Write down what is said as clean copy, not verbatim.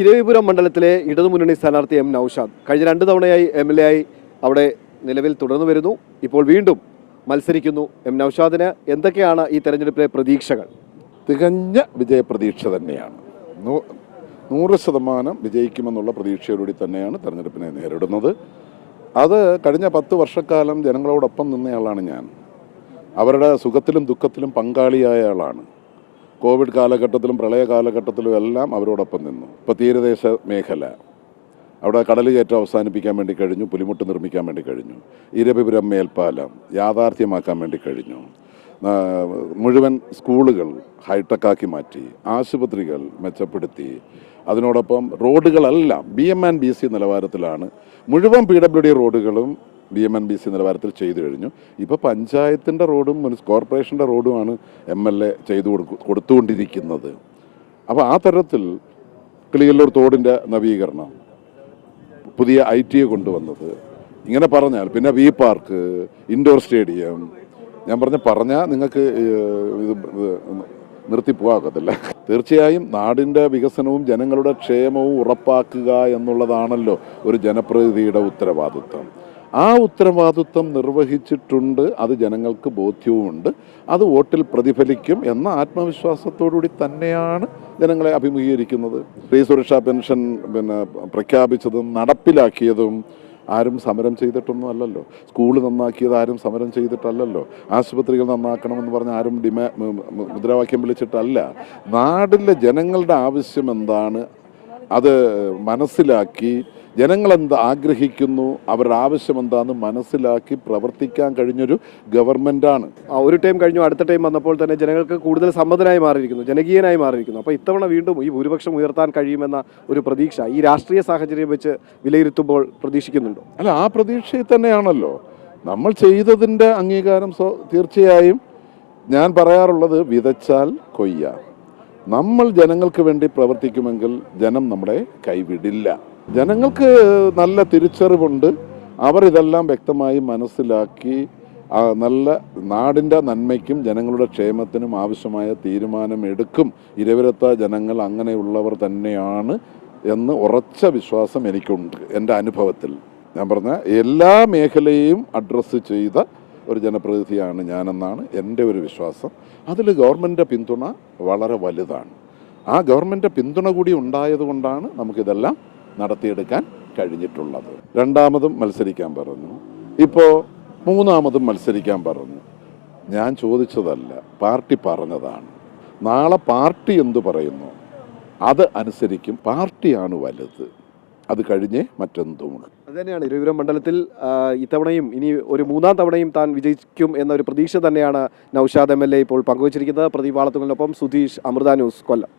ഇരവിപുരം മണ്ഡലത്തിലെ ഇടതുമുന്നണി സ്ഥാനാർത്ഥി എം നൌഷാദ് കഴിഞ്ഞ 2 തവണയായി MLA ആയി അവിടെ നിലവിൽ തുടർന്നു വരുന്നു. ഇപ്പോൾ വീണ്ടും മത്സരിക്കുന്നു. എം നൌഷാദിന് എന്തൊക്കെയാണ് ഈ തെരഞ്ഞെടുപ്പിലെ പ്രതീക്ഷകൾ? തികഞ്ഞ വിജയപ്രതീക്ഷ തന്നെയാണ്. 100% വിജയിക്കുമെന്നുള്ള പ്രതീക്ഷയോടുകൂടി തന്നെയാണ് തെരഞ്ഞെടുപ്പിനെ നേരിടുന്നത്. അത് കഴിഞ്ഞ 10 വർഷക്കാലം ജനങ്ങളോടൊപ്പം നിന്നയാളാണ് ഞാൻ. അവരുടെ സുഖത്തിലും ദുഃഖത്തിലും പങ്കാളിയായ ആളാണ്. കോവിഡ് കാലഘട്ടത്തിലും പ്രളയ കാലഘട്ടത്തിലും എല്ലാം അവരോടൊപ്പം നിന്നു. ഇപ്പോൾ തീരദേശ മേഖല, അവിടെ കടൽ കയറ്റം അവസാനിപ്പിക്കാൻ വേണ്ടി കഴിഞ്ഞു, പുലിമുട്ട് നിർമ്മിക്കാൻ വേണ്ടി കഴിഞ്ഞു, ഇരവിപുരം മേൽപ്പാലം യാഥാർത്ഥ്യമാക്കാൻ വേണ്ടി കഴിഞ്ഞു, മുഴുവൻ സ്കൂളുകൾ ഹൈടെക്കാക്കി മാറ്റി, ആശുപത്രികൾ മെച്ചപ്പെടുത്തി, അതിനോടൊപ്പം റോഡുകളെല്ലാം BM&BC നിലവാരത്തിലാണ്. മുഴുവൻ PWD റോഡുകളും BM&BC നിലവാരത്തിൽ ചെയ്തു കഴിഞ്ഞു. ഇപ്പോൾ പഞ്ചായത്തിൻ്റെ റോഡും കോർപ്പറേഷൻ്റെ റോഡുമാണ് MLA ചെയ്തു കൊടുത്തുകൊണ്ടിരിക്കുന്നത്. അപ്പോൾ ആ തരത്തിൽ കിളിയല്ലൂർ തോടിൻ്റെ നവീകരണം, പുതിയ ITA കൊണ്ടുവന്നത്, ഇങ്ങനെ പറഞ്ഞാൽ പിന്നെ വി പാർക്ക്, ഇൻഡോർ സ്റ്റേഡിയം, ഞാൻ പറഞ്ഞാൽ നിങ്ങൾക്ക് ഇത് നിർത്തിപ്പോകത്തില്ല. തീർച്ചയായും നാടിൻ്റെ വികസനവും ജനങ്ങളുടെ ക്ഷേമവും ഉറപ്പാക്കുക എന്നുള്ളതാണല്ലോ ഒരു ജനപ്രതിനിധിയുടെ ഉത്തരവാദിത്വം. ആ ഉത്തരവാദിത്വം നിർവഹിച്ചിട്ടുണ്ട്, അത് ജനങ്ങൾക്ക് ബോധ്യവുമുണ്ട്, അത് വോട്ടിൽ പ്രതിഫലിക്കും എന്ന ആത്മവിശ്വാസത്തോടുകൂടി തന്നെയാണ് ജനങ്ങളെ അഭിമുഖീകരിക്കുന്നത്. സ്ത്രീ സുരക്ഷാ പെൻഷൻ പ്രഖ്യാപിച്ചതും നടപ്പിലാക്കിയതും ആരും സമരം ചെയ്തിട്ടൊന്നും അല്ലല്ലോ. സ്കൂൾ നന്നാക്കിയത് ആരും സമരം ചെയ്തിട്ടല്ലല്ലോ. ആശുപത്രികൾ നന്നാക്കണമെന്ന് പറഞ്ഞ് ആരും മുദ്രാവാക്യം വിളിച്ചിട്ടല്ല. നാട്ടിലെ ജനങ്ങളുടെ ആവശ്യം എന്താണ് അത് മനസ്സിലാക്കി, ജനങ്ങളെന്ത് ആഗ്രഹിക്കുന്നു, അവരുടെ ആവശ്യം എന്താണെന്ന് മനസ്സിലാക്കി പ്രവർത്തിക്കാൻ കഴിഞ്ഞൊരു ഗവൺമെൻറ്റാണ്. ഒരു ടൈം കഴിഞ്ഞു, അടുത്ത ടൈം വന്നപ്പോൾ തന്നെ ജനങ്ങൾക്ക് കൂടുതൽ സമ്മതനായി മാറിയിരിക്കുന്നു, ജനകീയനായി മാറിയിരിക്കുന്നു. അപ്പോൾ ഇത്തവണ വീണ്ടും ഈ ഭൂരിപക്ഷം ഉയർത്താൻ കഴിയുമെന്ന ഒരു പ്രതീക്ഷ ഈ രാഷ്ട്രീയ സാഹചര്യം വെച്ച് വിലയിരുത്തുമ്പോൾ പ്രതീക്ഷിക്കുന്നുണ്ടോ? അല്ല, ആ പ്രതീക്ഷയിൽ തന്നെയാണല്ലോ നമ്മൾ ചെയ്തതിൻ്റെ അംഗീകാരം. തീർച്ചയായും ഞാൻ പറയാറുള്ളത് വിതച്ചാൽ കൊയ്യാം. നമ്മൾ ജനങ്ങൾക്ക് വേണ്ടി പ്രവർത്തിക്കുമെങ്കിൽ ജനം നമ്മളെ കൈവിടില്ല. ജനങ്ങൾക്ക് നല്ല തിരിച്ചറിവുണ്ട്. അവർ ഇതെല്ലാം വ്യക്തമായി മനസ്സിലാക്കി നല്ല നാടിൻ്റെ നന്മയ്ക്കും ജനങ്ങളുടെ ക്ഷേമത്തിനും ആവശ്യമായ തീരുമാനം എടുക്കും. ഇരവിപുരത്തെ ജനങ്ങൾ അങ്ങനെയുള്ളവർ തന്നെയാണ് എന്ന് ഉറച്ച വിശ്വാസം എനിക്കുണ്ട്. എൻ്റെ അനുഭവത്തിൽ ഞാൻ പറഞ്ഞ എല്ലാ മേഖലയെയും അഡ്രസ്സ് ചെയ്ത ഒരു ജനപ്രതിനിധിയാണ് ഞാനെന്നാണ് എൻ്റെ ഒരു വിശ്വാസം. അതിൽ ഗവൺമെൻറ്റിൻ്റെ പിന്തുണ വളരെ വലുതാണ്. ആ ഗവൺമെൻറ്റിൻ്റെ പിന്തുണ കൂടി ഉണ്ടായതുകൊണ്ടാണ് നമുക്കിതെല്ലാം നടത്തിയെടുക്കാൻ കഴിഞ്ഞിട്ടുള്ളത്. രണ്ടാമതും മത്സരിക്കാൻ പറഞ്ഞു, ഇപ്പോൾ മൂന്നാമതും മത്സരിക്കാൻ പറഞ്ഞു. ഞാൻ ചോദിച്ചതല്ല, പാർട്ടി പറഞ്ഞതാണ്. നാളെ പാർട്ടി എന്തു പറയുന്നു അത് അനുസരിക്കും. പാർട്ടിയാണ് വലുത്, അത് കഴിഞ്ഞേ മറ്റെന്തുമുള്ളൂ. അതുതന്നെയാണ് ഇരവിപുരം മണ്ഡലത്തിൽ ഇത്തവണയും ഇനി ഒരു 3ാം തവണയും താൻ വിജയിക്കും എന്നൊരു പ്രതീക്ഷ തന്നെയാണ് നൌഷാദ് MLA ഇപ്പോൾ പങ്കുവച്ചിരിക്കുന്നത്. പ്രദീപ് വാളത്തുങ്ങളിനൊപ്പം സുധീഷ്, അമൃത ന്യൂസ്, കൊല്ലം.